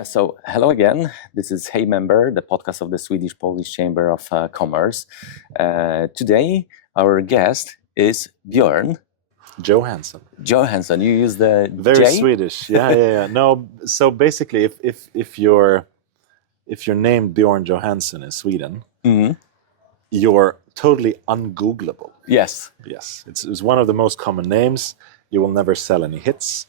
So, hello again. This is Hey Member, the podcast of the Swedish-Polish Chamber of Commerce. Today, our guest is Björn Johansson. Johansson. You use the Very J? Swedish. Yeah. No, so basically, if you're named Björn Johansson in Sweden, you're totally ungoogleable. Yes. It's one of the most common names. You will never sell any hits.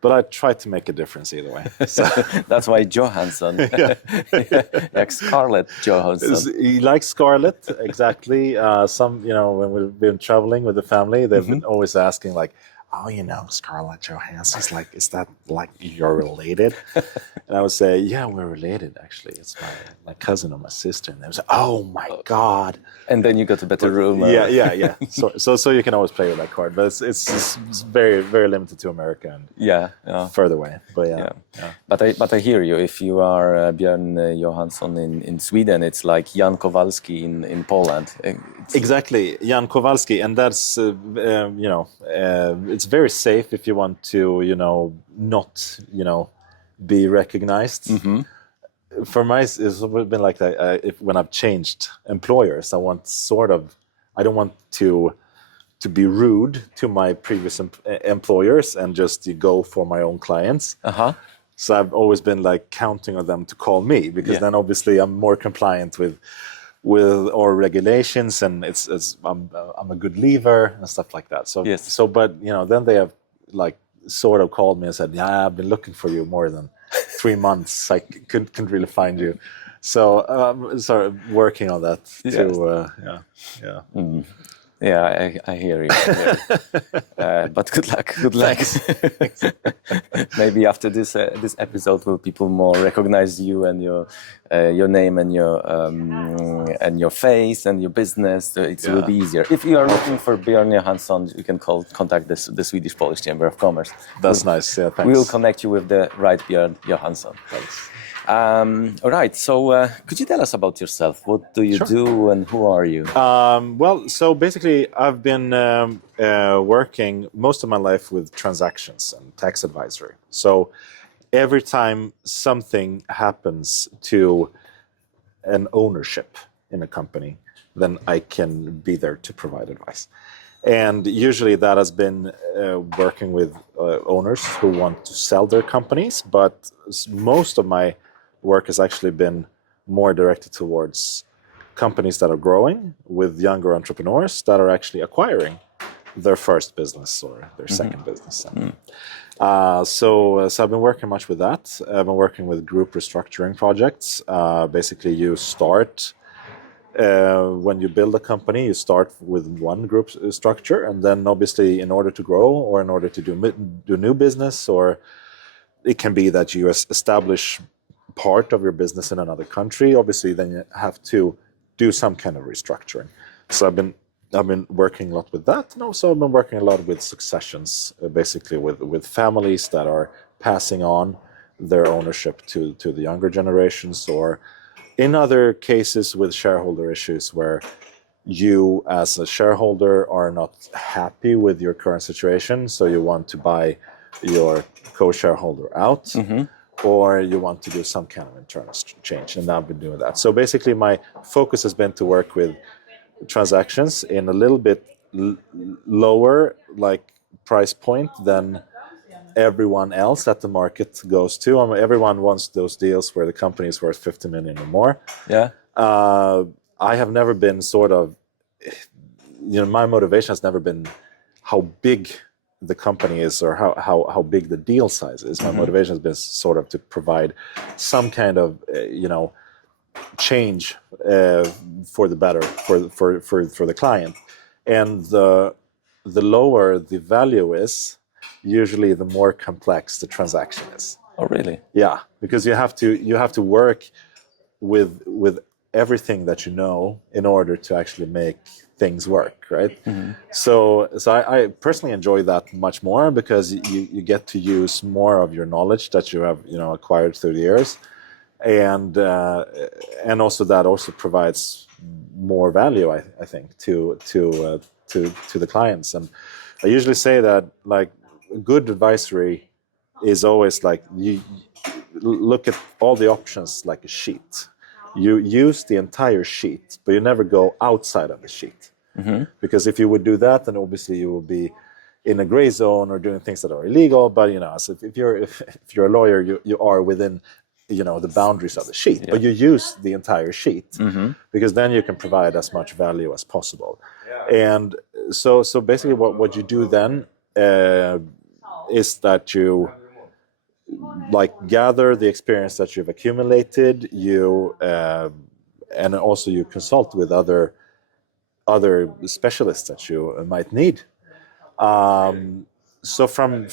But I try to make a difference either way. So. That's why Johansson. Like Scarlett Johansson. He likes Scarlett, exactly. When we've been traveling with the family, they've been always asking, like, Scarlett Johansson's like, is that like you're related? And I would say, yeah, we're related, actually. It's my cousin or my sister. And they would say, oh my God. And then you go to better room. Yeah. So you can always play with that card, but it's very, very limited to America and further away. But yeah. But I hear you. If you are Björn Johansson in Sweden, it's like Jan Kowalski in Poland. Exactly, Jan Kowalski, and that's it's very safe if you want to not be recognized. Mm-hmm. For my, it's been like that. When I've changed employers, I don't want to be rude to my previous employers and just go for my own clients. So I've always been like counting on them to call me, because then obviously I'm more compliant with our regulations, and I'm a good leaver and stuff like that. So yes. But then they have like sort of called me and said, yeah, I've been looking for you more than 3 months. I couldn't really find you. So sort of working on that too. Yeah, I hear you. But good luck. Maybe after this episode, will people more recognize you and your name and your face and your business? It will be easier. If you are looking for Björn Johansson, you can contact the Swedish-Polish Chamber of Commerce. That's nice. Yeah, thanks. We will connect you with the right Björn Johansson. Thanks. All right. So, could you tell us about yourself? What do you do, and who are you? Well, so basically, I've been working most of my life with transactions and tax advisory. So, every time something happens to an ownership in a company, then I can be there to provide advice. And usually that has been working with owners who want to sell their companies, but most of my work has actually been more directed towards companies that are growing, with younger entrepreneurs that are actually acquiring their first business or their second business. So I've been working much with that. I've been working with group restructuring projects. Basically, you start when you build a company, you start with one group structure, and then obviously in order to grow or in order to do new business, or it can be that you establish part of your business in another country, obviously then you have to do some kind of restructuring. So I've been working a lot with that, and also I've been working a lot with successions, basically with families that are passing on their ownership to the younger generations, or in other cases with shareholder issues where you as a shareholder are not happy with your current situation, so you want to buy your co-shareholder out, or you want to do some kind of internal change, and I've been doing that. So basically my focus has been to work with transactions in a little bit lower like price point than everyone else that the market goes to. I mean, everyone wants those deals where the company is worth 50 million or more. I have never been sort of, my motivation has never been how big the company is or how big the deal size is. My motivation has been sort of to provide some kind of change for the better for the client, and the lower the value is, usually the more complex the transaction is. Oh, really? Yeah, because you have to work with everything that you know in order to actually make things work, right? So I personally enjoy that much more, because you get to use more of your knowledge that you have acquired through the years, and also that also provides more value, I think, to the clients. And I usually say that like good advisory is always like look at all the options like a sheet. You use the entire sheet, but you never go outside of the sheet. Because if you would do that, then obviously you will be in a gray zone or doing things that are illegal. But so if you're a lawyer, you are within the boundaries of the sheet. But you use the entire sheet because then you can provide as much value as possible. And so basically, what you do then is that you gather the experience that you've accumulated. And also you consult with other specialists that you might need. So from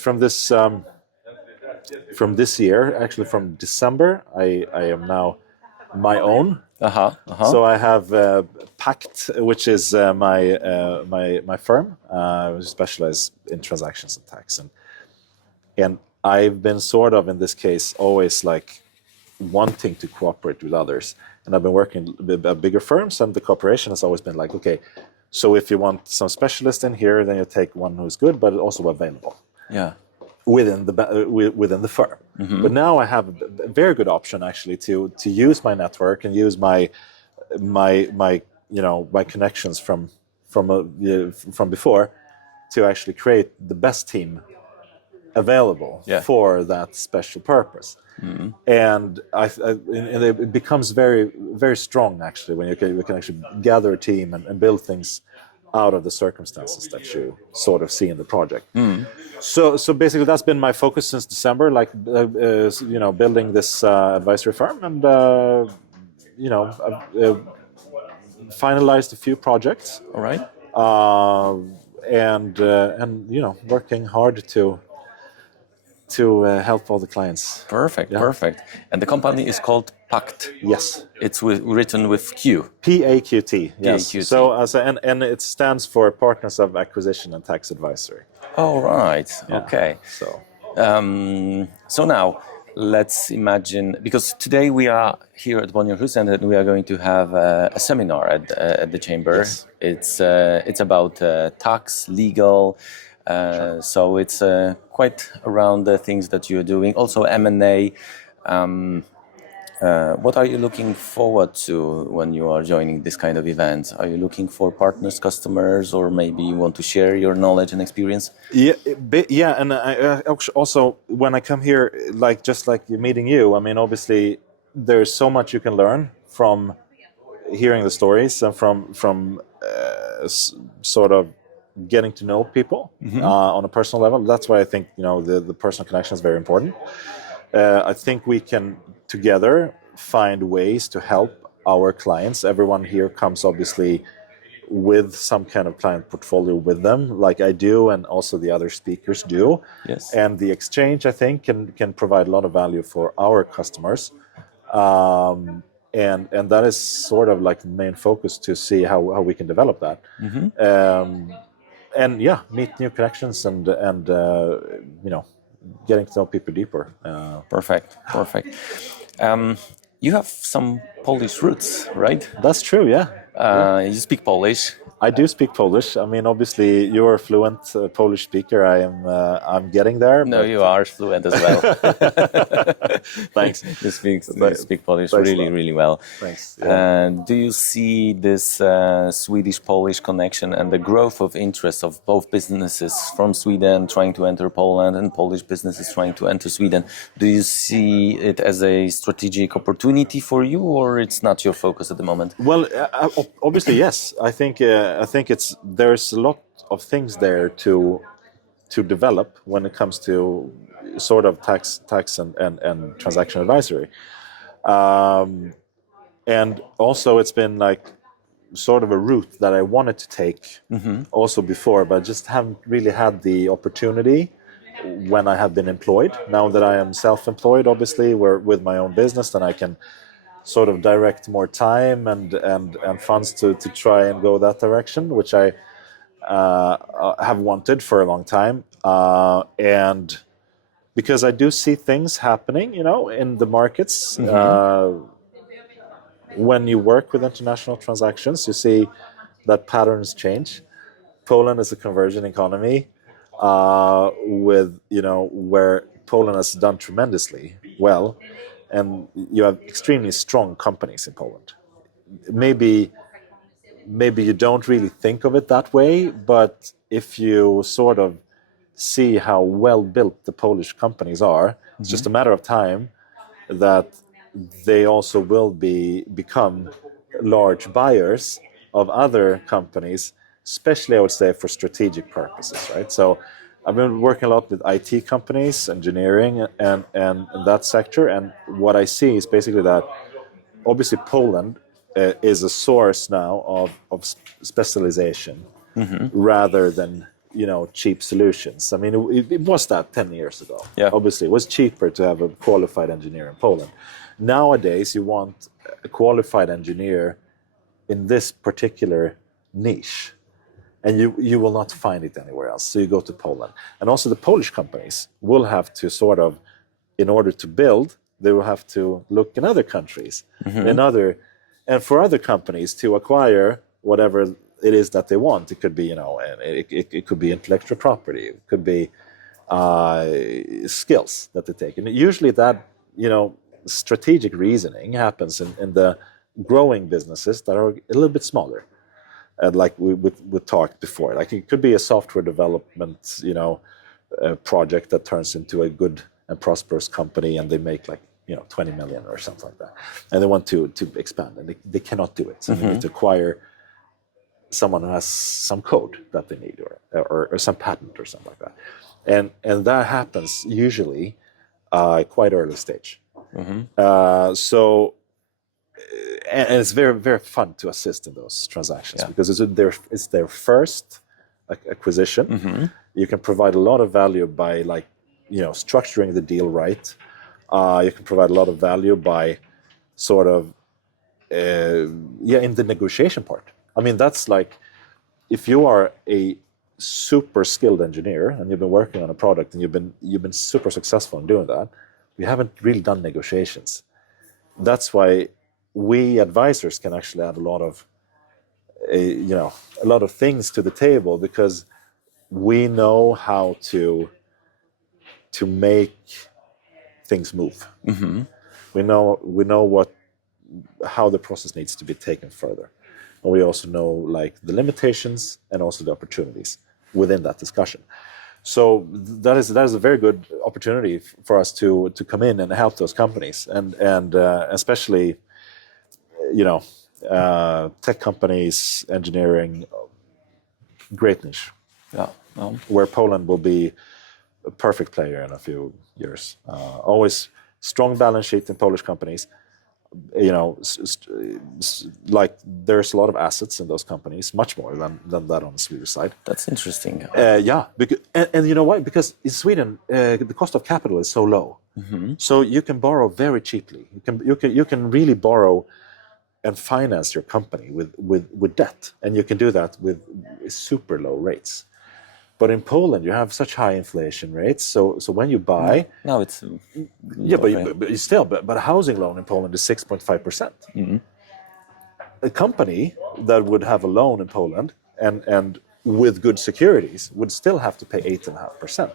this year, actually from December, I am now my own. So I have PAQT, which is my firm. I specialize in transactions and tax, and I've been sort of, in this case, always wanting to cooperate with others. And I've been working with bigger firms, and the cooperation has always been okay, so if you want some specialist in here, then you take one who's good, but also available. Yeah. Within the firm. But now I have a very good option actually to use my network and use my connections from before to actually create the best team available for that special purpose. And it becomes very, very strong actually when you can actually gather a team and build things out of the circumstances that you sort of see in the project. So basically that's been my focus since December, building this advisory firm, and I've finalized a few projects. All right. And working hard to help all the clients. Perfect. And the company is called PAQT. Yes. It's written with Q. PAQT. Yes. PAQT. So and it stands for Partners of Acquisition and Tax Advisory. Oh, right. Yeah. Okay. So Now let's imagine, because today we are here at Bonnier and we are going to have a seminar at the chamber. Yes. It's about tax, legal. So it's quite around the things that you're doing. Also M&A. What are you looking forward to when you are joining this kind of event? Are you looking for partners, customers, or maybe you want to share your knowledge and experience? Yeah, and I also when I come here, just like meeting you, I mean, obviously there's so much you can learn from hearing the stories and from sort of getting to know people on a personal level. That's why I think the personal connection is very important. I think we can together find ways to help our clients. Everyone here comes obviously with some kind of client portfolio with them, like I do, and also the other speakers do. Yes. And the exchange, I think, can provide a lot of value for our customers. And that is sort of the main focus, to see how we can develop that. And meet new connections and getting to know people deeper. Perfect. You have some Polish roots, right? That's true, yeah. You speak Polish. I do speak Polish. I mean, obviously, you're a fluent Polish speaker. I'm getting there. No, you are fluent as well. Thanks. You speak Polish really well. Thanks. Yeah. Do you see this Swedish-Polish connection and the growth of interest of both businesses from Sweden trying to enter Poland and Polish businesses trying to enter Sweden? Do you see it as a strategic opportunity for you, or it's not your focus at the moment? Well, obviously, yes. I think there's a lot of things there to develop when it comes to sort of tax and transaction advisory, and also it's been sort of a route that I wanted to take also before, but just haven't really had the opportunity when I have been employed. Now that I am self-employed, obviously, with my own business, then I can sort of direct more time and funds to try and go that direction, which I have wanted for a long time. And because I do see things happening, in the markets. When you work with international transactions, you see that patterns change. Poland is a conversion economy, where Poland has done tremendously well, and you have extremely strong companies in Poland. Maybe you don't really think of it that way, but if you sort of see how well built the Polish companies are, it's just a matter of time that they also will become large buyers of other companies, especially I would say for strategic purposes, right? So I've been working a lot with IT companies, engineering, and that sector, and what I see is basically that obviously Poland is a source now of specialization rather than cheap solutions. I mean, it was that 10 years ago. Yeah. Obviously, it was cheaper to have a qualified engineer in Poland. Nowadays, you want a qualified engineer in this particular niche, and you will not find it anywhere else. So you go to Poland. And also the Polish companies will have to sort of, in order to build, they will have to look in other countries, and for other companies to acquire whatever it is that they want. It could be, it could be intellectual property, it could be skills that they take. And usually that, strategic reasoning happens in the growing businesses that are a little bit smaller. And like we talked before, like it could be a software development, project that turns into a good and prosperous company, and they make like 20 million or something like that, and they want to expand, and they cannot do it. So they need to acquire someone who has some code that they need, or some patent or something like that, and that happens usually quite early stage. So. And it's very, very fun to assist in those transactions because it's their first acquisition. You can provide a lot of value by structuring the deal right. You can provide a lot of value by sort of in the negotiation part. I mean, that's like if you are a super skilled engineer and you've been working on a product and you've been super successful in doing that, you haven't really done negotiations. That's why we advisors can actually add a lot of things to the table, because we know how to make things move. We know how the process needs to be taken further, and we also know like the limitations and also the opportunities within that discussion. So that is a very good opportunity for us to come in and help those companies, and especially tech companies, engineering, great niche. Where Poland will be a perfect player in a few years. Always strong balance sheet in Polish companies. Like there's a lot of assets in those companies, much more than that on the Swedish side. That's interesting. Because, and you know why? Because in Sweden, the cost of capital is so low, so you can borrow very cheaply. You can really borrow and finance your company with debt, and you can do that with super low rates. But in Poland, you have such high inflation rates. So when you buy, no, it's but a housing loan in Poland is 6.5%. A company that would have a loan in Poland and with good securities would still have to pay 8.5%,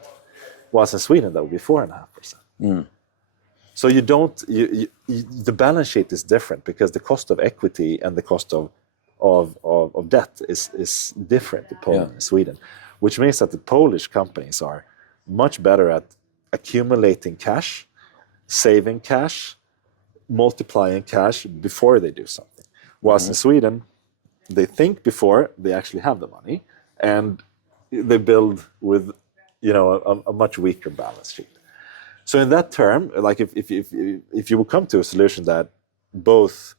whilst in Sweden that would be 4.5%. So the balance sheet is different because the cost of equity and the cost of debt is different in Poland and Sweden, which means that the Polish companies are much better at accumulating cash, saving cash, multiplying cash before they do something. Whilst in Sweden, they think before they actually have the money, and they build with a much weaker balance sheet. So in that term, like if you will come to a solution that both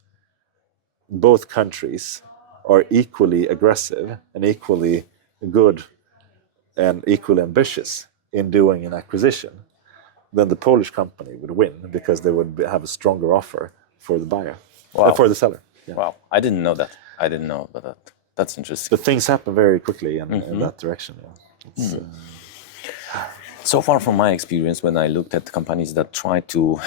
countries are equally aggressive and equally good and equally ambitious in doing an acquisition, then the Polish company would win because they would have a stronger offer for the buyer, for the seller. Yeah. Wow, I didn't know that. I didn't know about that. That's interesting. But things happen very quickly in that direction. Yeah. So far from my experience, when I looked at companies that try to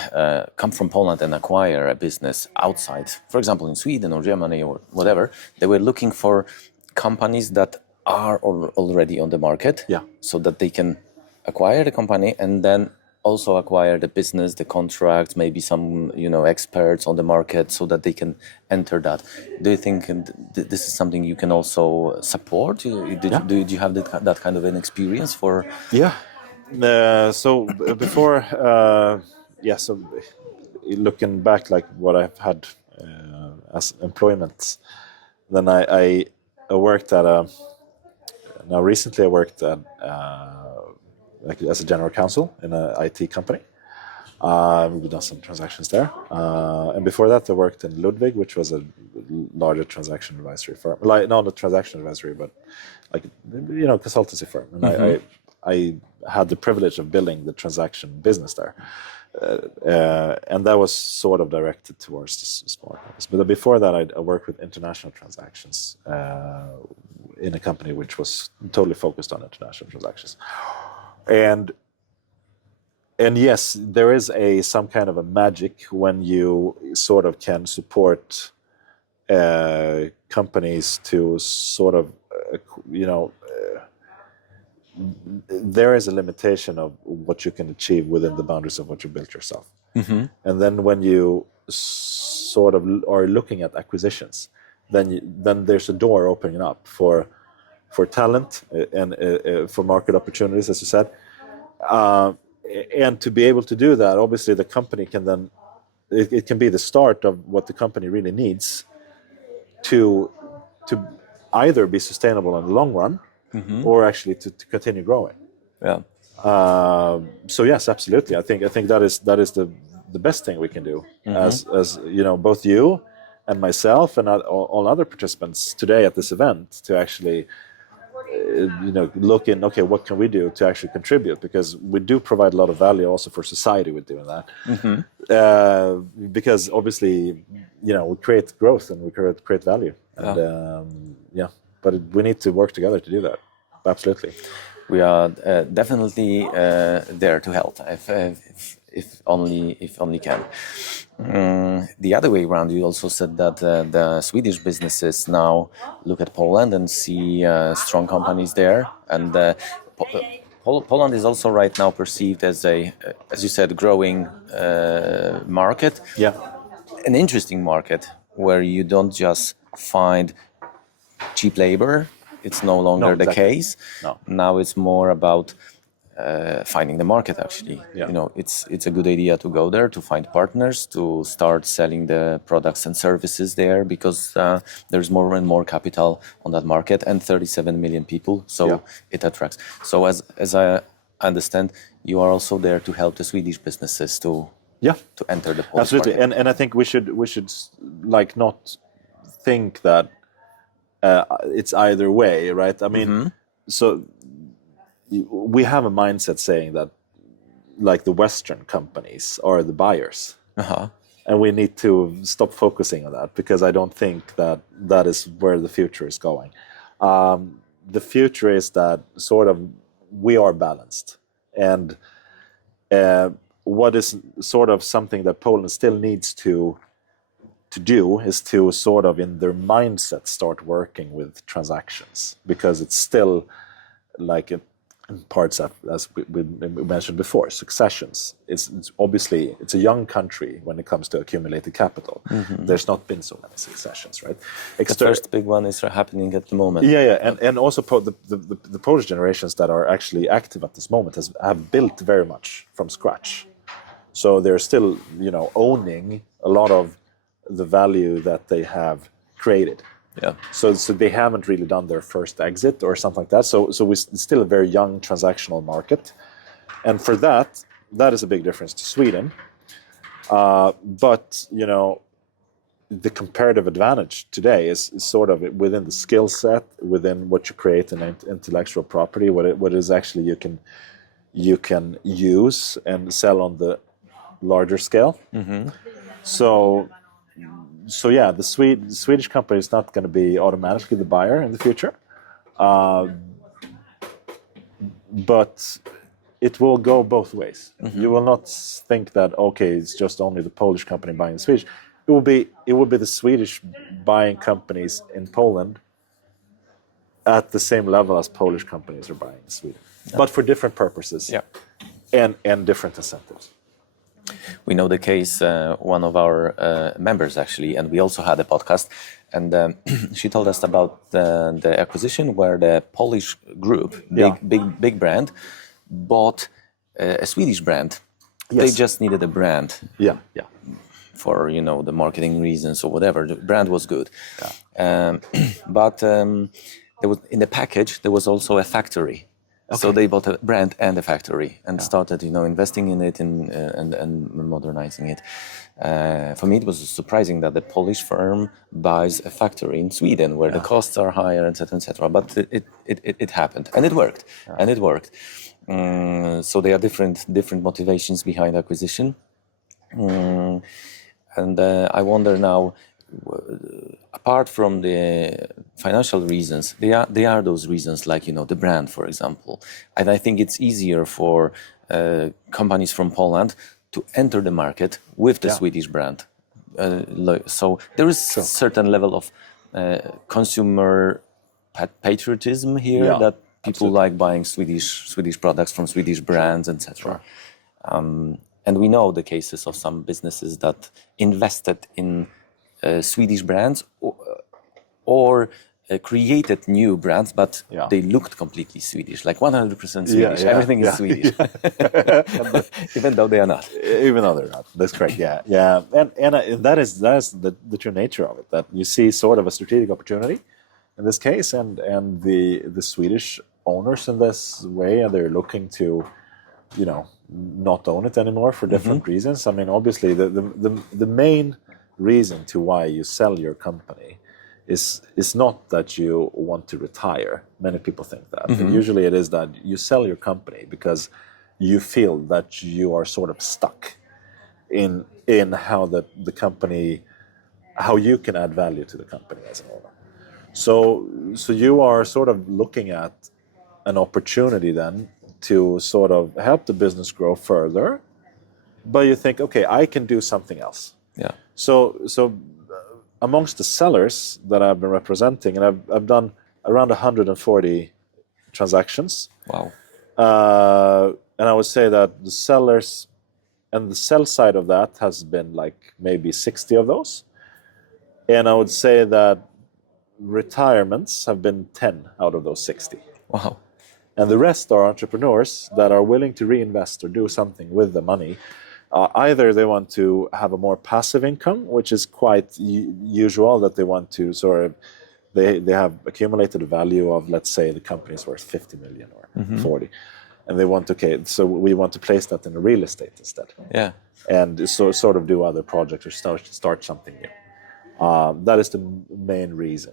come from Poland and acquire a business outside, for example, in Sweden or Germany or whatever, they were looking for companies that are already on the market, so that they can acquire the company and then also acquire the business, the contracts, maybe some experts on the market, so that they can enter that. Do you think this is something you can also support? Did you have that kind of an experience for? Yeah. Before, so looking back, like what I've had as employment, then I worked at now recently I worked at like as a general counsel in an IT company. We've done some transactions there, and before that I worked in Ludwig, which was a larger transaction advisory firm. Like not a transaction advisory, but like consultancy firm. And I had the privilege of building the transaction business there, and that was sort of directed towards the smaller companies. But before that, I worked with international transactions in a company which was totally focused on international transactions, and yes, there is some kind of a magic when you sort of can support companies to sort of there is a limitation of what you can achieve within the boundaries of what you built yourself. And then when you sort of are looking at acquisitions, then there's a door opening up for talent and for market opportunities, as you said. And to be able to do that, obviously the company can then, it can be the start of what the company really needs to either be sustainable in the long run, or actually to continue growing. Yeah. So yes, absolutely. I think that is the best thing we can do as both you and myself and all other participants today at this event, to actually look in, okay, what can we do to actually contribute? Because we do provide a lot of value also for society with doing that. Because obviously, we create growth and we create value. And but we need to work together to do that. Absolutely. We are definitely there to help, if only can. The other way around, you also said that the Swedish businesses now look at Poland and see strong companies there, and Poland is also right now perceived as as you said, growing market. Yeah. An interesting market where you don't just find cheap labor. It's no longer the case. No. Now it's more about finding the market, actually. Yeah. It's a good idea to go there, to find partners, to start selling the products and services there, because there's more and more capital on that market, and 37 million people, so it attracts. So as I understand, you are also there to help the Swedish businesses to enter the Polish absolutely market. And I think we should like not think that it's either way, right? I mean, so we have a mindset saying that like the Western companies are the buyers, and we need to stop focusing on that, because I don't think that is where the future is going. The future is that sort of we are balanced, and what is sort of something that Poland still needs to do is to sort of in their mindset start working with transactions, because it's still like in parts as we mentioned before, successions. It's obviously it's a young country when it comes to accumulated capital. There's not been so many successions, right? The first big one is happening at the moment. And also the Polish generations that are actually active at this moment have built very much from scratch. So they're still owning a lot of the value that they have created. Yeah. So they haven't really done their first exit or something like that. So it's still a very young transactional market, and for that is a big difference to Sweden. But the comparative advantage today is sort of within the skill set, within what you create in intellectual property, what is actually you can use and sell on the larger scale. So yeah, the Swedish company is not going to be automatically the buyer in the future, but it will go both ways. You will not think that it's just only the Polish company buying the Swedish. It will be the Swedish buying companies in Poland at the same level as Polish companies are buying in Sweden, but for different purposes. Yeah. and different incentives. We know the case, one of our members actually, and we also had a podcast, and she told us about the acquisition where the Polish group, big brand, bought a Swedish brand. Yes. They just needed a brand. Yeah. For the marketing reasons or whatever. The brand was good, but there was, in the package there was also a factory. Okay. So they bought a brand and a factory and started, investing in it and modernizing it. For me, it was surprising that the Polish firm buys a factory in Sweden where the costs are higher, etc., etc. But it happened and it worked, so there are different motivations behind acquisition. And I wonder now, apart from the financial reasons, there are those reasons like, the brand, for example. And I think it's easier for companies from Poland to enter the market with the Swedish brand. So there is a certain level of consumer patriotism here that people like buying Swedish products from Swedish brands, etc. And we know the cases of some businesses that invested in Swedish brands or created new brands, but they looked completely Swedish, like 100% Swedish. Everything is Swedish, even though they are not. Even though they're not. That's correct. Yeah. And that is the true nature of it. That you see sort of a strategic opportunity in this case, and the Swedish owners in this way, and they're looking to, not own it anymore for different reasons. I mean, obviously, the main reason to why you sell your company is not that you want to retire. Many people think that. Usually it is that you sell your company because you feel that you are sort of stuck in how the company, how you can add value to the company as an owner. So you are sort of looking at an opportunity then to sort of help the business grow further, but you think, okay, I can do something else. Yeah. So amongst the sellers that I've been representing, and I've done around 140 transactions. Wow. And I would say that the sellers and the sell side of that has been like maybe 60 of those. And I would say that retirements have been 10 out of those 60. Wow. And the rest are entrepreneurs that are willing to reinvest or do something with the money. Either they want to have a more passive income, which is quite usual, that they want to sort of, they have accumulated a value of, let's say, the company is worth 50 million or 40. And they want, so we want to place that in real estate instead. Yeah. And so sort of do other projects or start something new. That is the main reason.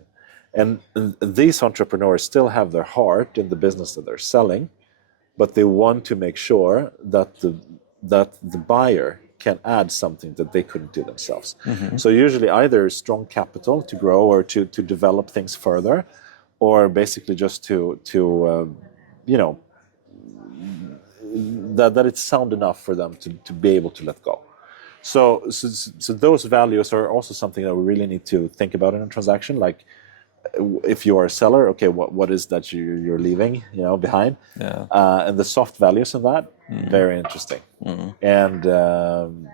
And these entrepreneurs still have their heart in the business that they're selling, but they want to make sure that the buyer can add something that they couldn't do themselves. So usually either strong capital to grow or to develop things further, or basically just to that it's sound enough for them to be able to let go. So those values are also something that we really need to think about in a transaction. Like, if you are a seller, okay, what is that you're leaving, behind? Yeah. And the soft values in that, very interesting. And and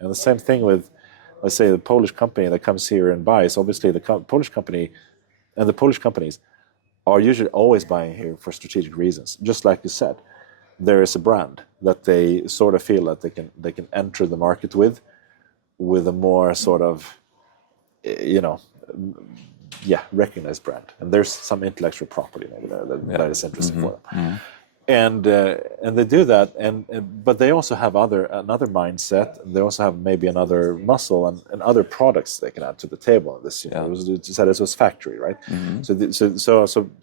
the same thing with, let's say, the Polish company that comes here and buys. Obviously, the Polish company and the Polish companies are usually always buying here for strategic reasons. Just like you said, there is a brand that they sort of feel that they can enter the market with a more sort of, recognized brand, and there's some intellectual property maybe there that is interesting for them, and they do that, but they also have another mindset. They also have maybe another muscle and other products they can add to the table. This, you said it was factory, right? So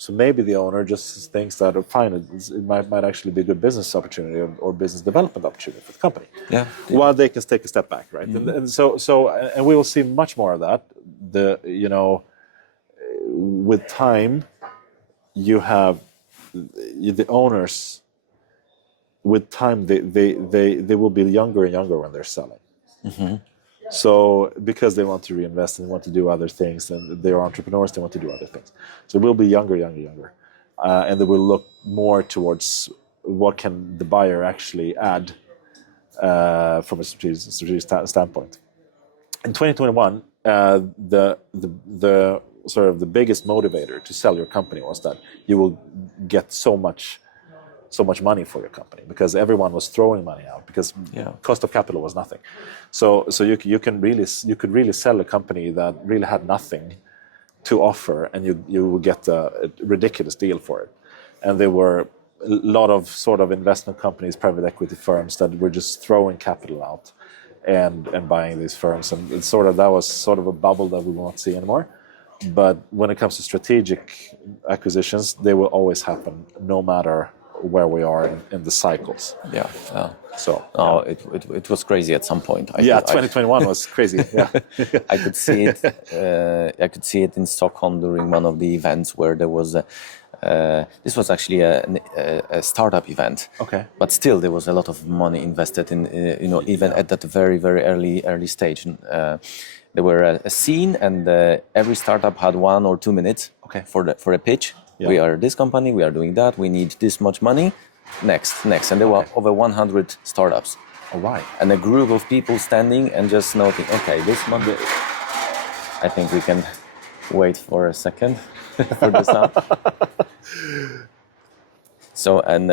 maybe the owner just thinks that it might actually be a good business opportunity or business development opportunity for the company. Yeah. While they can take a step back, right? And we will see much more of that. With time, you have the owners. With time, they will be younger and younger when they're selling. So because they want to reinvest and want to do other things, and they're entrepreneurs, they want to do other things. So we'll be younger, and they will look more towards what can the buyer actually add from a strategic standpoint. In 2021, the sort of the biggest motivator to sell your company was that you will get so much money for your company, because everyone was throwing money out because cost of capital was nothing. So you could really sell a company that really had nothing to offer, and you would get a ridiculous deal for it. And there were a lot of sort of investment companies, private equity firms that were just throwing capital out and buying these firms, and that was sort of a bubble that we won't see anymore. But when it comes to strategic acquisitions, they will always happen, no matter where we are in the cycles. It was crazy at some point. 2021 was crazy. Yeah. I could see it. I could see it in Stockholm during one of the events where there was this was actually a startup event. Okay. But still, there was a lot of money invested in, even at that very, very early stage. There were a scene, and every startup had 1 or 2 minutes for a pitch. Yeah. We are this company, we are doing that, we need this much money, next. And there were over 100 startups. All right. And a group of people standing and just noting, okay, this month, I think we can wait for a second for the sound. So, and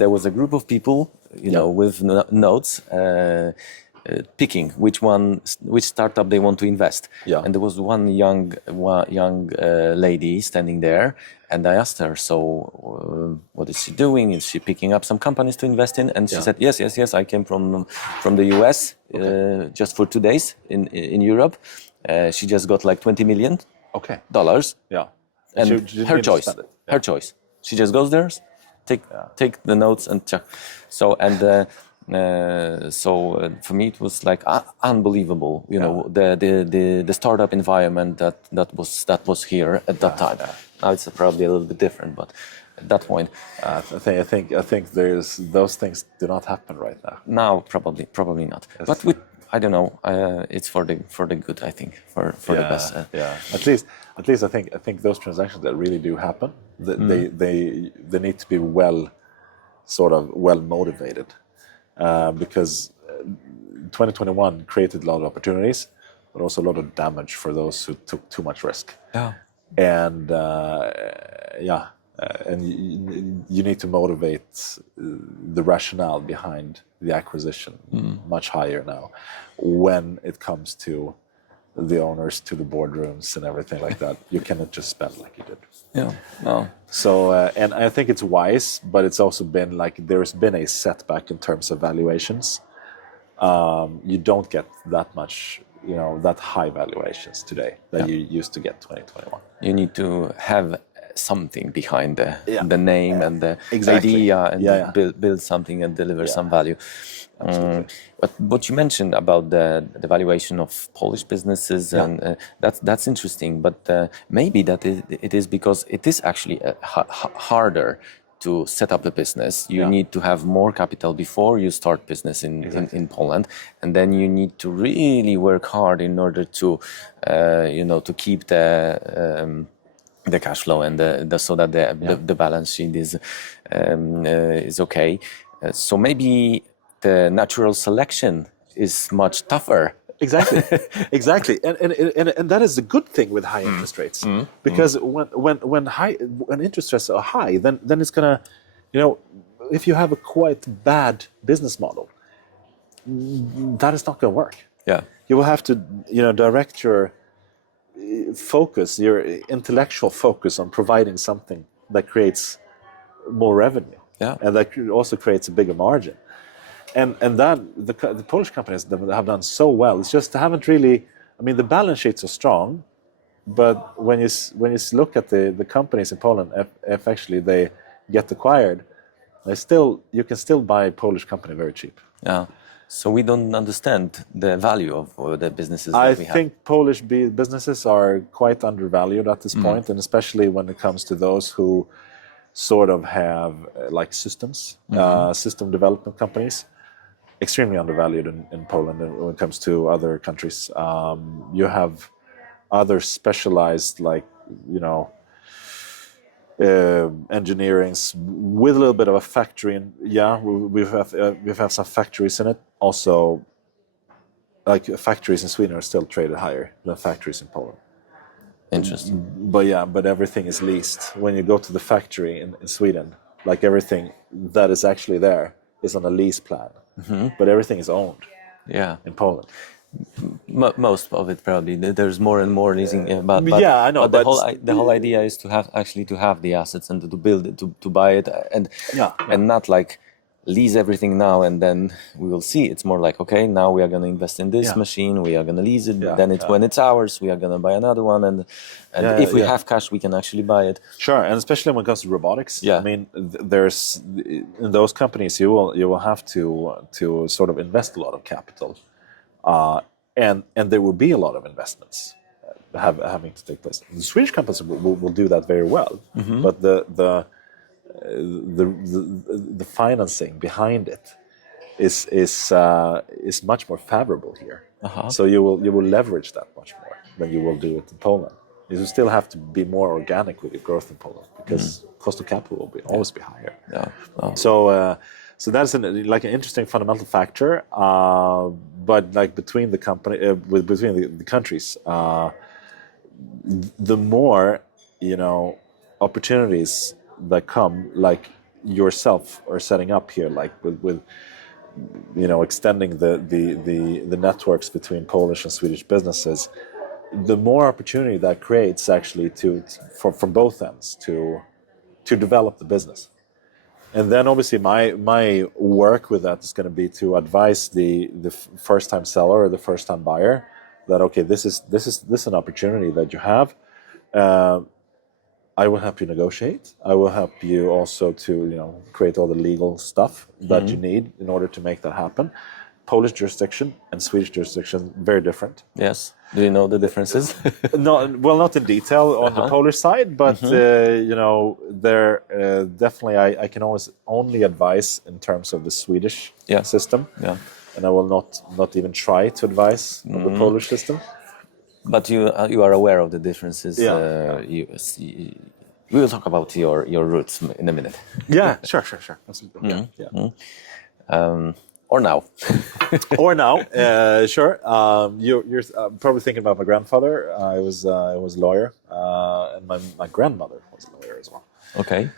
there was a group of people, with notes, picking which startup they want to invest. Yeah. And there was one young lady standing there, and I asked her, so what is she doing? Is she picking up some companies to invest in? And she said, yes, I came from the US just for 2 days in Europe. She just got like $20 million. Okay. Yeah. And her choice. Her choice. She just goes there, take the notes and check. So for me it was like unbelievable, the startup environment that was here at that time. Now it's probably a little bit different, but at that point, I think there's those things do not happen right now. Now probably not. Yes. But I don't know. It's for the good, I think, for the best. At least I think those transactions that really do happen, they need to be well motivated. Because 2021 created a lot of opportunities, but also a lot of damage for those who took too much risk. Yeah. And and you need to motivate the rationale behind the acquisition much higher now, when it comes to the owners, to the boardrooms and everything like that. You cannot just spend like you did. Yeah. No. So, and I think it's wise, but it's also been like there's been a setback in terms of valuations. You don't get that much, that high valuations today that you used to get 2021. You need to have something behind the name and the idea, and build something and deliver some value. But what you mentioned about the valuation of Polish businesses, and that's interesting. But maybe that it is because it is actually harder to set up a business. You need to have more capital before you start business in Poland, and then you need to really work hard in order to to keep the cash flow and so that the balance sheet is okay. So maybe the natural selection is much tougher. Exactly, and that is a good thing with high interest rates, because when interest rates are high, then it's gonna, if you have a quite bad business model, that is not gonna work. Yeah, you will have to direct your focus, your intellectual focus, on providing something that creates more revenue, and that also creates a bigger margin. And that the Polish companies that have done so well, it's just they haven't really. I mean, the balance sheets are strong, but when you look at the companies in Poland, if actually they get acquired, you can still buy a Polish company very cheap. Yeah. So we don't understand the value of the businesses that we have. I think Polish businesses are quite undervalued at this point, and especially when it comes to those who sort of have like system development companies. Extremely undervalued in Poland when it comes to other countries. You have other specialized, like engineerings with a little bit of a factory. And we have some factories in it. Also, like factories in Sweden are still traded higher than factories in Poland. Interesting. But everything is leased. When you go to the factory in Sweden, like everything that is actually there is on a lease plan. But everything is owned. Yeah. In Poland. Most of it probably. There's more and more leasing. I know. But the whole idea is to have the assets and to build it, to buy it, and not like lease everything now and then we will see. It's more like, okay, now we are going to invest in this machine, we are going to lease it, then when it's ours, we are going to buy another one, and if we have cash, we can actually buy it. Sure, and especially when it comes to robotics. I mean, there's in those companies you will have to sort of invest a lot of capital, and there will be a lot of investments having to take place. The Swedish companies will do that very well, but the financing behind it is much more favorable here. So you will leverage that much more than you will do it in Poland. You will still have to be more organic with your growth in Poland because cost of capital will always be higher. So that's an interesting fundamental factor. But like between the between the countries, the more opportunities that come, like yourself are setting up here, like with extending the networks between Polish and Swedish businesses, the more opportunity that creates actually from both ends to develop the business. And then obviously my work with that is going to be to advise the first time seller or the first time buyer that, okay, this is an opportunity that you have. I will help you negotiate. I will help you also to create all the legal stuff that you need in order to make that happen. Polish jurisdiction and Swedish jurisdiction, very different. Yes. Do you know the differences? No, well, not in detail on the Polish side, but there definitely I can always only advise in terms of the Swedish system, and I will not even try to advise on the Polish system. But you are aware of the differences. We will talk about your roots in a minute. Yeah, sure. Absolutely. Or now. Sure. You're probably thinking about my grandfather. I was a lawyer, and my grandmother was a lawyer as well. Okay.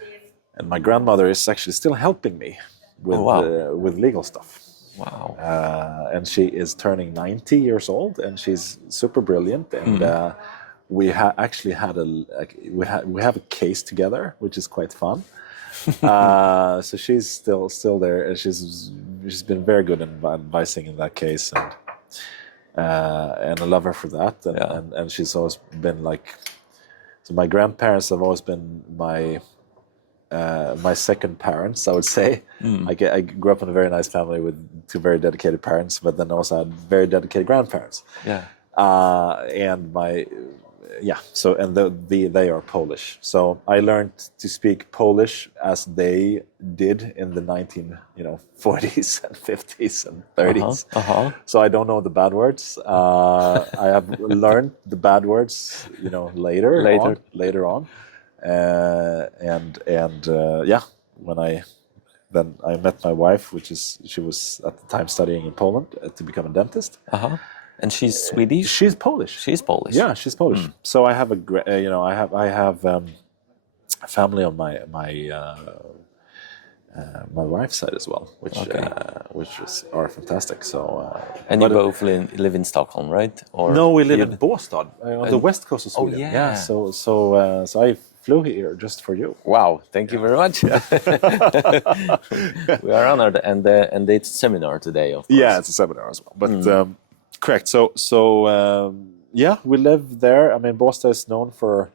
And my grandmother is actually still helping me with legal stuff. Wow. And she is turning 90 years old, and she's super brilliant. And we actually we have a case together, which is quite fun. So she's still there, and she's been very good in advising in that case, and I love her for that. And she's always been like, so my grandparents have always been my second parents, I would say. I grew up in a very nice family with two very dedicated parents, but then also had very dedicated grandparents. They are Polish. So I learned to speak Polish as they did in the 1940s and 50s and 30s. So I don't know the bad words. I have learned the bad words, later on. When I met my wife, she was at the time studying in Poland to become a dentist. And she's Swedish. She's Polish. She's Polish. Yeah, she's Polish. So I have I have a family on my wife's side as well, which are fantastic. So and you both live in Stockholm, right? Or no, we live in Båstad on the west coast of Sweden. Oh yeah. So I flew here just for you. Wow! Thank you very much. We are honored, and it's a seminar today, of course. Yeah, it's a seminar as well. But correct. So we live there. I mean, Båstad is known for,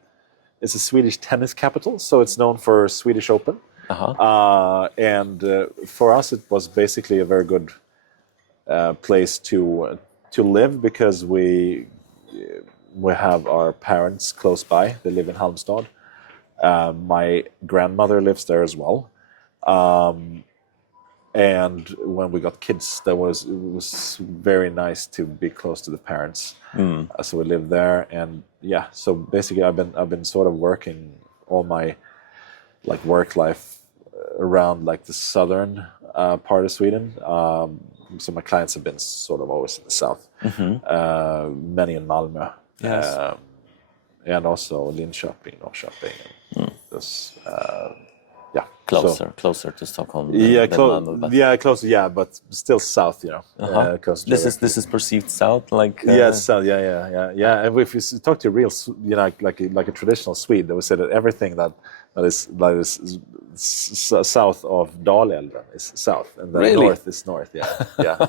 it's a Swedish tennis capital, so it's known for Swedish Open. And for us, it was basically a very good place to live because we have our parents close by. They live in Halmstad. My grandmother lives there as well. And when we got kids, it was very nice to be close to the parents. So we lived there, and so basically I've been sort of working all my like work life around like the southern part of Sweden. So my clients have been sort of always in the south. Many in Malmö. Yes. And also Linköping, Norrköping. Those, yeah. Closer to Stockholm. Yeah, than Malmö, but closer. Yeah, but still south. You know. This is perceived south, like. Yes, yeah. And if you talk to a real, you know, like a traditional Swede, they would say that everything that is south of Dalälven is south, and then Really? north is north. Yeah.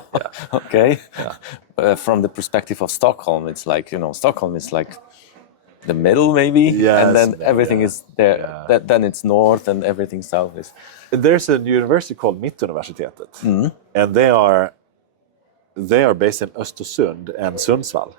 Okay. From the perspective of Stockholm, it's like, you know, Stockholm is like the middle maybe, Yeah, and then it's- everything yeah, is there. yeah. Then it's north, and everything south is. There's a university called Mittuniversitetet, and they are based in Östersund and Sundsvall.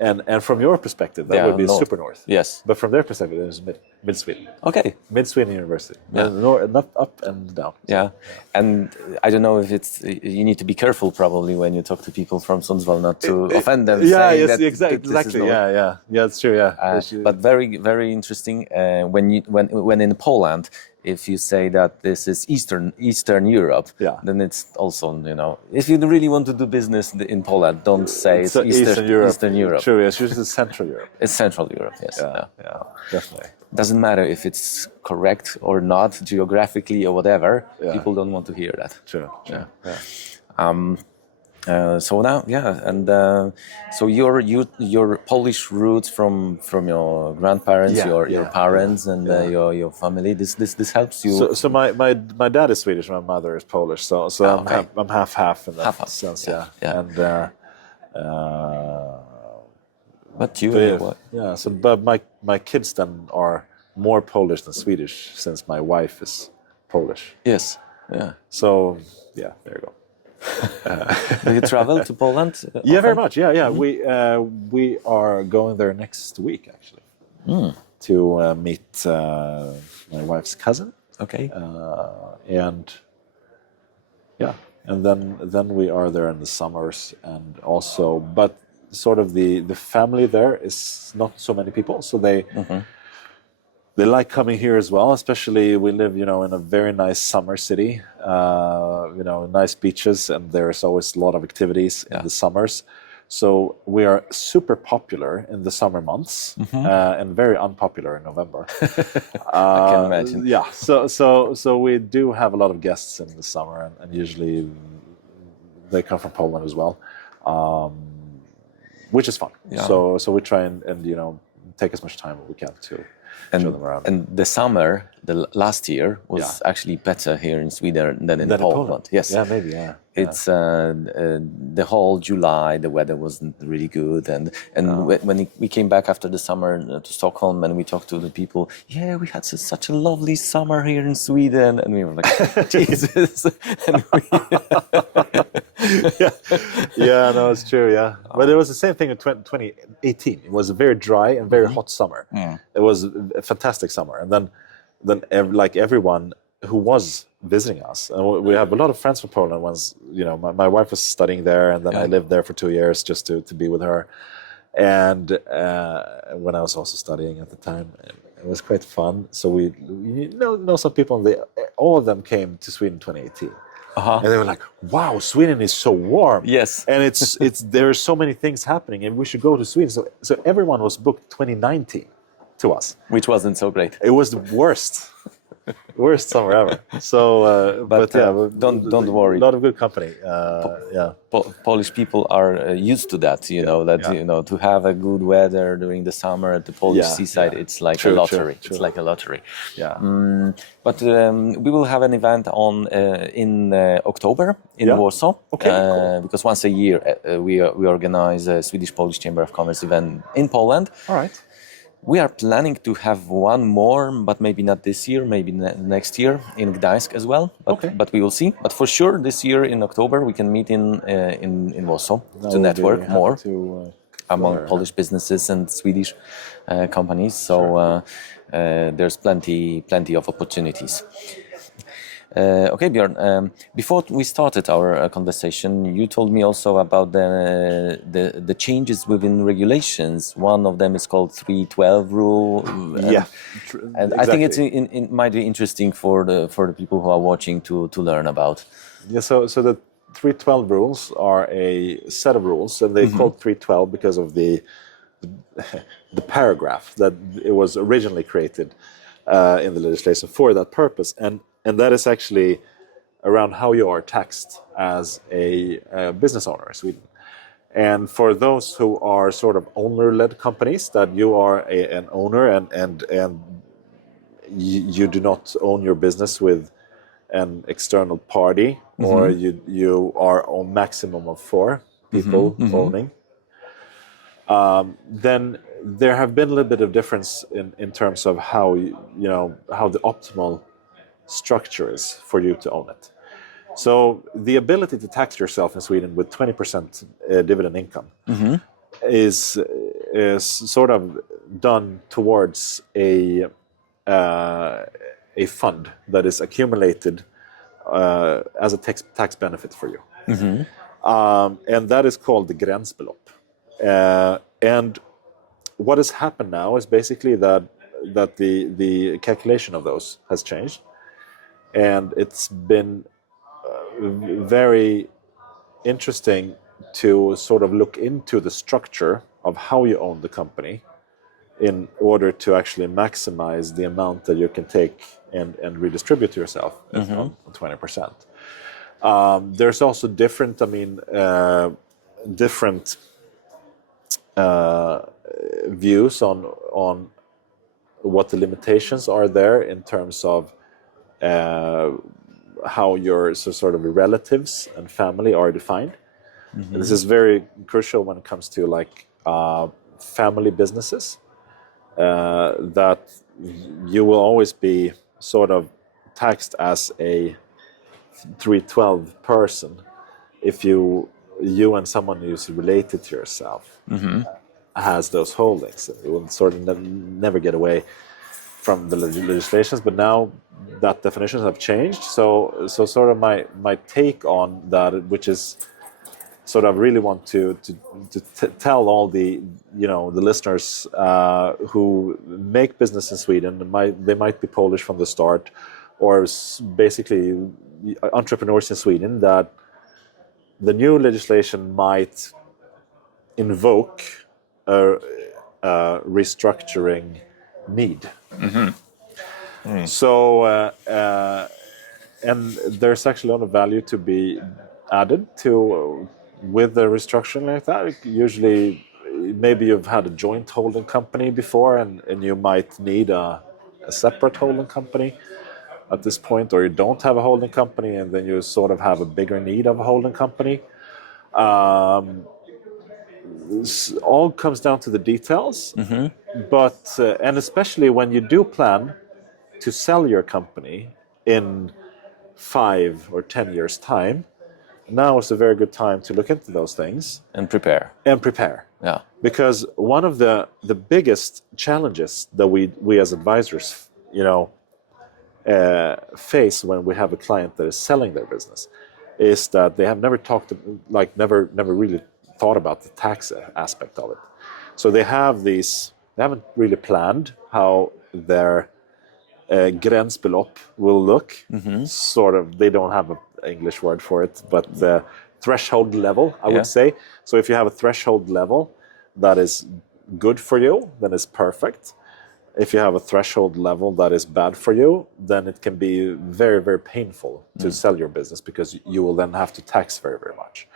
And from your perspective, that Yeah, would be north. super north. Yes. But from their perspective, it's mid Sweden. Okay. Mid Sweden University. Yeah. Not up and down. Yeah, and I don't know if it's. You need to be careful probably when you talk to people from Sundsvall not to offend them. Yeah, saying yes, that exactly. this is north. Yeah, it's true. Yeah, But very interesting. When in Poland, if you say that this is Eastern Europe, Yeah. then it's also, you know, if you really want to do business in Poland, don't say it's so Eastern Europe. True. It's usually Central Europe. It's Central Europe. Yes. Yeah, definitely. Doesn't matter if it's correct or not geographically or whatever. Yeah. People don't want to hear that. True. Yeah. So now, and so your Polish roots from your grandparents, your parents, and your family. This helps you. So my dad is Swedish, my mother is Polish. So okay. I'm half in that Half-half, sense. yeah. And But you, what? yeah. So but my kids then are more Polish than Swedish, since my wife is Polish. Yes. Yeah. So yeah, there you go. Do you travel to Poland? Yeah, very often? much. Yeah. We are going there next week actually to meet my wife's cousin. Okay. And then we are there in the summers, and also, but sort of the family there is not so many people, so they like coming here as well. Especially we live, you know, in a very nice summer city, you know, nice beaches, and there's always a lot of activities in the summers. So we are super popular in the summer months and very unpopular in November. I can imagine. Yeah, so we do have a lot of guests in the summer, and usually they come from Poland as well, which is fun. Yeah. So we try and you know, take as much time as we can to show them around. And the summer, the last year was actually better here in Sweden than in Poland. Yes. Yeah, maybe. Yeah. It's the whole July, the weather wasn't really good, and when we came back after the summer to Stockholm, and we talked to the people, we had such a lovely summer here in Sweden, and we were like, Jesus. And Yeah, no, it's true. Yeah, but it was the same thing in 2018. It was a very dry and very hot summer. It was a fantastic summer, and then everyone who was visiting us, and we have a lot of friends from Poland. Once, you know, my wife was studying there, and then I lived there for 2 years just to be with her, and when I was also studying at the time, it was quite fun. So we know some people, and all of them came to Sweden in 2018. And they were like, "Wow, Sweden is so warm." Yes, and it's there are so many things happening, and we should go to Sweden. So everyone was booked 2019 to us, which wasn't so great. It was the worst summer ever. So, but don't worry. A lot of good company. Polish people are used to that. You know that you know, to have a good weather during the summer at the Polish seaside. It's like a lottery. True. It's like a lottery. Yeah. But we will have an event in October in Warsaw. Okay. Cool. Because once a year we organize a Swedish-Polish Chamber of Commerce event in Poland. All right. We are planning to have one more, but maybe not this year, maybe next year in Gdańsk as well. But we will see. But for sure, this year in October we can meet in Warsaw to network more among Polish businesses and Swedish companies. So there's plenty of opportunities. Okay, Björn. Before we started our conversation, you told me also about the changes within regulations. One of them is called 312 rule. Yeah, And exactly. I think it might be interesting for the people who are watching to learn about. Yeah, so the 312 rules are a set of rules, and they called 312 because of the paragraph that it was originally created in the legislation for that purpose, and that is actually around how you are taxed as a business owner in Sweden. And for those who are sort of owner-led companies, that you are an owner and you do not own your business with an external party, or you are on maximum of 4 people owning, then there have been a little bit of difference in terms of how how the optimal structure is for you to own it. So the ability to tax yourself in Sweden with 20% dividend income is sort of done towards a fund that is accumulated as a tax benefit for you, and that is called the gränsbelopp. And what has happened now is basically that the calculation of those has changed, and it's been very interesting to sort of look into the structure of how you own the company in order to actually maximize the amount that you can take and redistribute to yourself on 20%. There's also different, views on what the limitations are there in terms of how your sort of relatives and family are defined. And this is very crucial when it comes to like family businesses, that you will always be sort of taxed as a 312 person if you and someone who's related to yourself has those holdings. You will sort of never get away from the legislations, but now that definitions have changed. So sort of my take on that, which is sort of really want to tell all the the listeners who make business in Sweden, they might be Polish from the start, or basically entrepreneurs in Sweden, that the new legislation might invoke a restructuring need. So and there's actually a lot of value to be added to with the restructuring like that. Usually, maybe you've had a joint holding company before, and you might need a separate holding company at this point, or you don't have a holding company, and then you sort of have a bigger need of a holding company. All comes down to the details, but and especially when you do plan to sell your company in 5 or 10 years' time, now is a very good time to look into those things and prepare. Yeah, because one of the biggest challenges that we as advisors, face when we have a client that is selling their business is that they have never never really thought about the tax aspect of it. So they haven't really planned how their gränsbelopp will look. Sort of, they don't have an English word for it, but the threshold level, I would say. So if you have a threshold level that is good for you, then it's perfect. If you have a threshold level that is bad for you, then it can be very, very painful to sell your business, because you will then have to tax very, very much.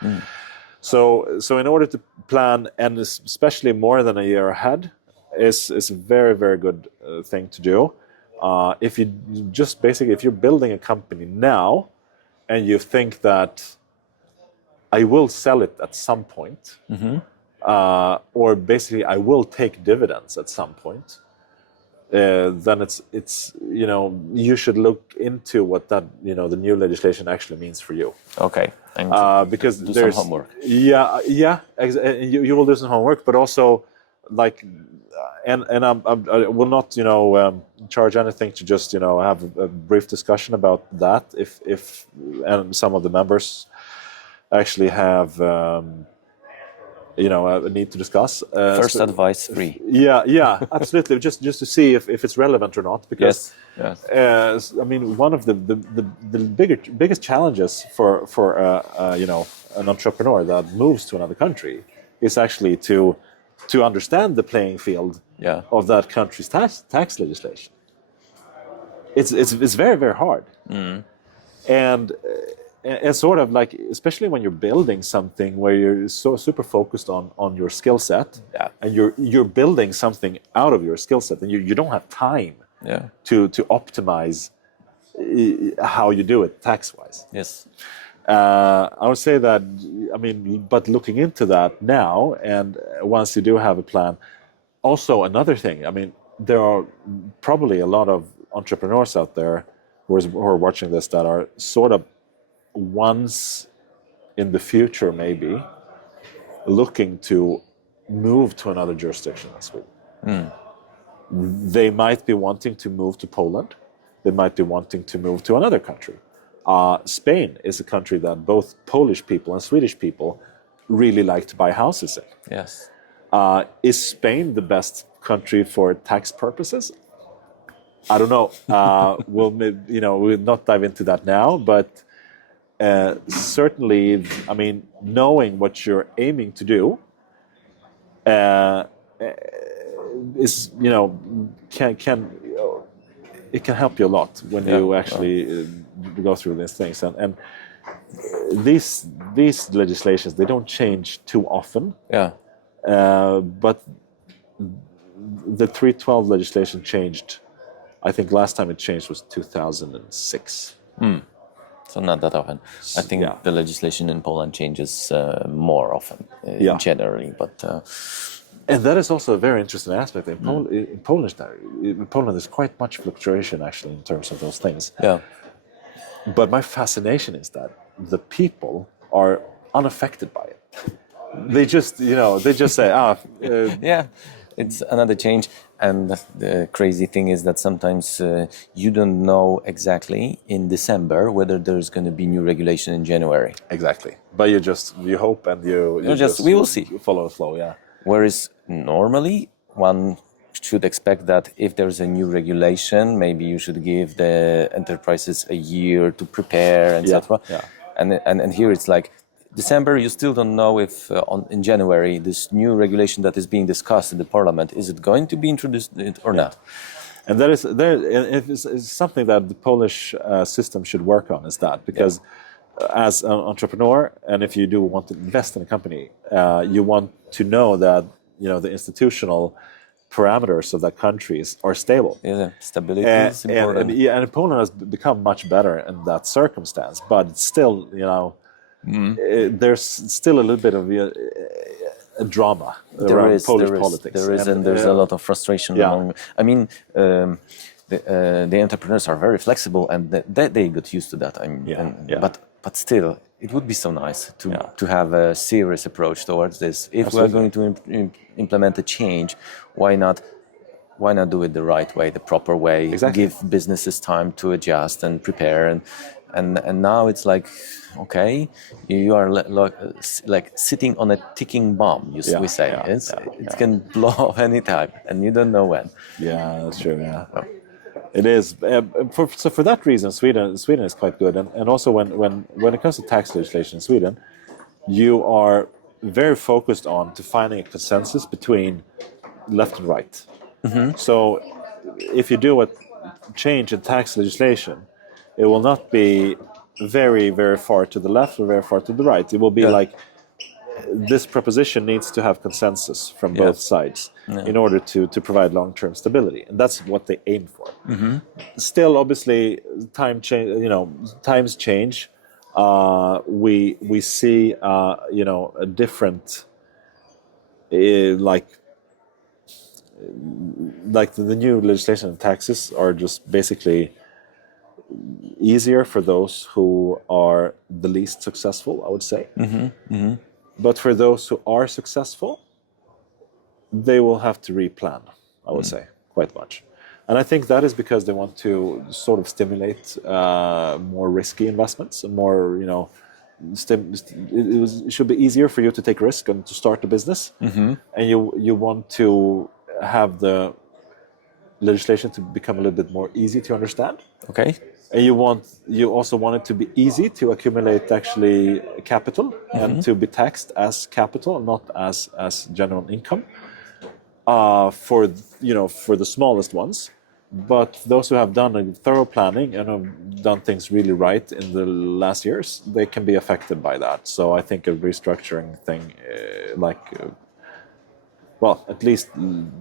So in order to plan, and especially more than a year ahead, is a very, very good thing to do. If you just basically, if you're building a company now and you think that I will sell it at some point, or basically I will take dividends at some point, then it's you should look into what that the new legislation actually means for you. Okay, because do there's some homework. You will do some homework, but also like, and I will not charge anything to just have a brief discussion about that if and some of the members actually have a need to discuss. First advice free. Yeah, absolutely. just to see if it's relevant or not, because yes. I mean, one of the biggest challenges for an entrepreneur that moves to another country is actually to understand the playing field of that country's tax legislation. It's very, very hard. And sort of like, especially when you're building something where you're so super focused on your skill set, and you're building something out of your skill set, and you don't have time to optimize how you do it tax wise. Yes. I would say that, I mean, but looking into that now, and once you do have a plan, also another thing, I mean, there are probably a lot of entrepreneurs out there who are watching this that are sort of once in the future maybe looking to move to another jurisdiction in Sweden. They might be wanting to move to Poland. They might be wanting to move to another country. Spain is a country that both Polish people and Swedish people really like to buy houses in. Yes. Is Spain the best country for tax purposes? I don't know. We'll not dive into that now, but certainly, I mean, knowing what you're aiming to do is, it can help you a lot when you actually go through these things. And these legislations, they don't change too often. But the 312 legislation changed. I think last time it changed was 2006. So not that often. I think the legislation in Poland changes more often, generally. But and that is also a very interesting aspect. In Poland, there's quite much fluctuation actually in terms of those things. But my fascination is that the people are unaffected by it. They just say, it's another change. And the crazy thing is that sometimes you don't know exactly in December whether there's going to be new regulation in January. Exactly. But you hope and we will see. Follow the flow, Whereas normally one should expect that if there's a new regulation, maybe you should give the enterprises a year to prepare, etc. And here it's like December, you still don't know if in January this new regulation that is being discussed in the parliament, is it going to be introduced or not? And that is something that the Polish system should work on, is that, because as an entrepreneur, and if you do want to invest in a company, you want to know that the institutional parameters of that country are stable. Stability is important. And Poland has become much better in that circumstance, but it's still, there's still a little bit of a drama around Polish politics. There is, and there's a lot of frustration among. I mean, the entrepreneurs are very flexible, and they got used to that. But still, it would be so nice to have a serious approach towards this. If we're going to implement a change, why not do it the right way, the proper way? Exactly. Give businesses time to adjust and prepare, and now it's like, okay, you are like sitting on a ticking bomb. We say it can blow off any time, and you don't know when. Yeah, that's true. Yeah. It is. So for that reason, Sweden is quite good, and also when it comes to tax legislation in Sweden, you are very focused on to finding a consensus between left and right. So if you do a change in tax legislation, it will not be very, very far to the left or very far to the right. It will be like this proposition needs to have consensus from both sides in order to provide long-term stability, and that's what they aim for. Still, obviously, times change. We see a different like the new legislation and taxes are just basically easier for those who are the least successful, I would say. But for those who are successful, they will have to replan, I would say, quite much. And I think that is because they want to sort of stimulate more risky investments and more, it should be easier for you to take risk and to start a business. And you want to have the legislation to become a little bit more easy to understand. Okay. And you also want it to be easy to accumulate actually capital and to be taxed as capital, not as general income for the smallest ones. But those who have done a thorough planning and have done things really right in the last years, they can be affected by that. So I think a restructuring thing, at least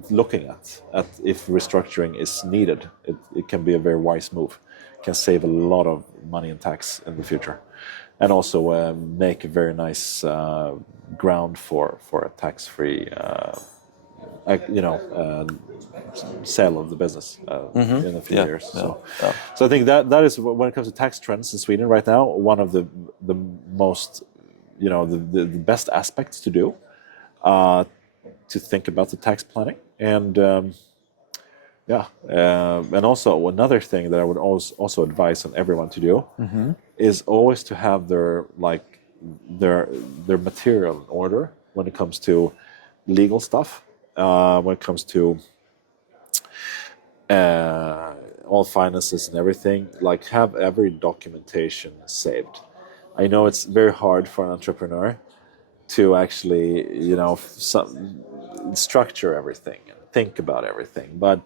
looking at if restructuring is needed, it can be a very wise move. It can save a lot of money in tax in the future, and also make a very nice ground for a tax-free sale of the business in a few years. So I think that is, when it comes to tax trends in Sweden right now, one of the most, the best aspects to do, to think about the tax planning. And and also another thing that I would also advise on everyone to do is always to have their material in order when it comes to legal stuff. When it comes to all finances and everything, have every documentation saved. I know it's very hard for an entrepreneur to actually, structure everything and think about everything, but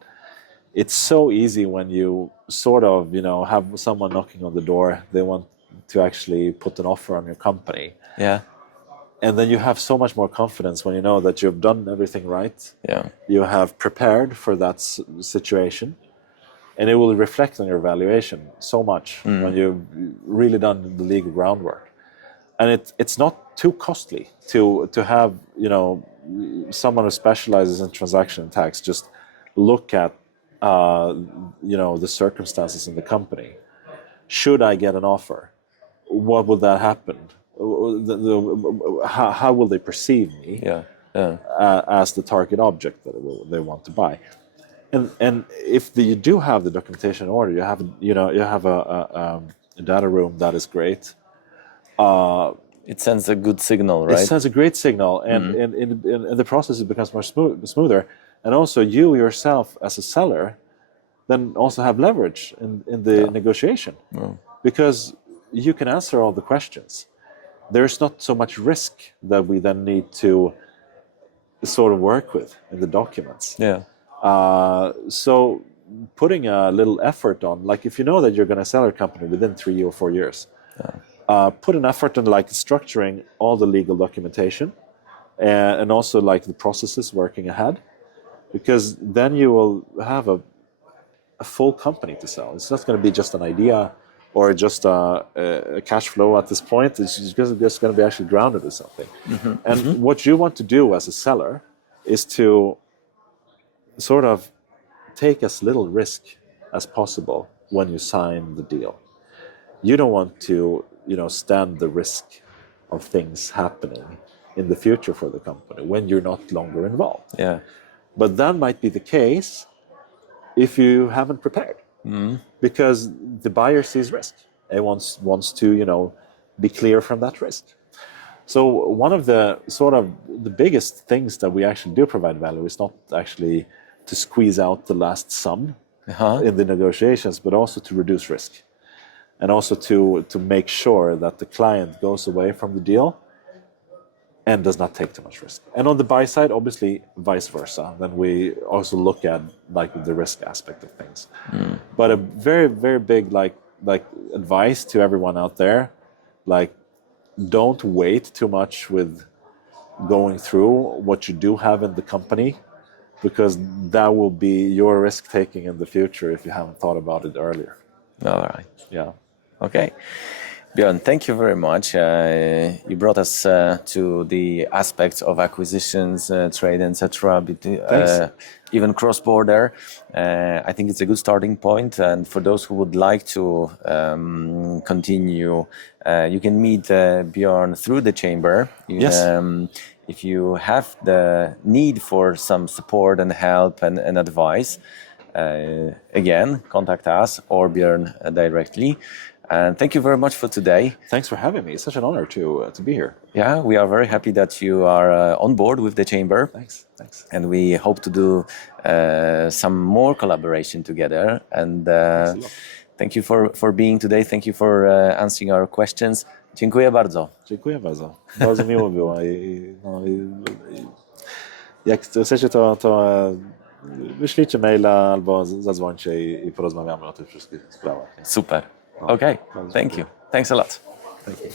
it's so easy when you sort of, have someone knocking on the door. They want to actually put an offer on your company. Yeah. And then you have so much more confidence when you know that you've done everything right. Yeah. You have prepared for that situation, and it will reflect on your valuation so much when you've really done the legal groundwork. And it's not too costly to have, someone who specializes in transaction tax just look at, the circumstances in the company. Should I get an offer? What would that happen? How will they perceive me as the target object that they want to buy? And if you do have the documentation in order, you have a data room that is great. It sends a good signal, right? It sends a great signal, and in the process it becomes more smoother. And also you yourself as a seller then also have leverage in the negotiation, because you can answer all the questions. There's not so much risk that we then need to sort of work with in the documents. Yeah. So putting a little effort on, if you know that you're going to sell your company within 3 or 4 years, put an effort on structuring all the legal documentation and also the processes working ahead, because then you will have a full company to sell. It's not going to be just an idea or just a cash flow at this point. It's just going to be actually grounded in something. And what you want to do as a seller is to sort of take as little risk as possible when you sign the deal. You don't want to, stand the risk of things happening in the future for the company when you're not longer involved. Yeah. But that might be the case if you haven't prepared, because the buyer sees risk and wants to, be clear from that risk. So one of the the biggest things that we actually do provide value is not actually to squeeze out the last sum in the negotiations, but also to reduce risk, and also to make sure that the client goes away from the deal and does not take too much risk. And on the buy side, obviously, vice versa. Then we also look at the risk aspect of things. But a very, very big advice to everyone out there, don't wait too much with going through what you do have in the company, because that will be your risk taking in the future if you haven't thought about it earlier. All right. Yeah. Okay. Björn, thank you very much. You brought us to the aspects of acquisitions, trade, etc. Even cross-border. I think it's a good starting point. And for those who would like to continue, you can meet Björn through the chamber. Yes. If you have the need for some support and help and advice, again, contact us or Björn directly. And thank you very much for today. Thanks for having me. It's such an honor to be here. Yeah, we are very happy that you are on board with the chamber. Thanks. And we hope to do some more collaboration together. And thank you for being today. Thank you for answering our questions. Dziękuję bardzo. Dziękuję bardzo. Bardzo miło było. Jak chcecie, to wyślijcie maila albo zadzwońcie i porozmawiamy o tych wszystkich sprawach. Super. Okay. Thank you. Thanks a lot. Thank you.